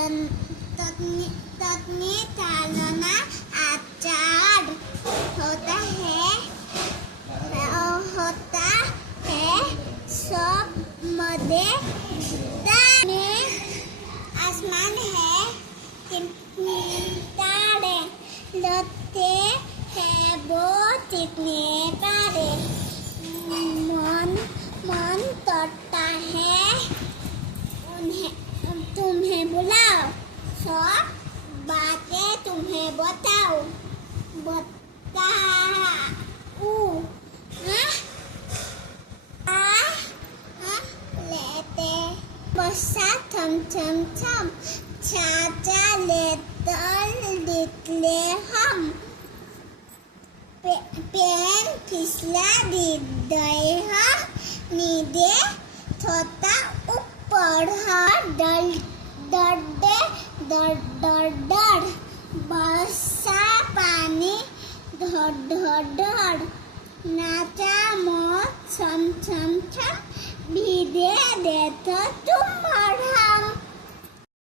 तज्ञ चालना आचार होता है सब मध्ये आसमान है तारे लगते हैं वो चिकने तारे मन तोड़ता है तुम्हें बुलाओ सब बातें तुम्हें बताओ लेते बसा थम चाचा लेतले हम पेन फिसला दे नीदे छोटा ऊपर डर बसा पानी धड़ नाचा मौत छम भीदे देता तुम बढ़ा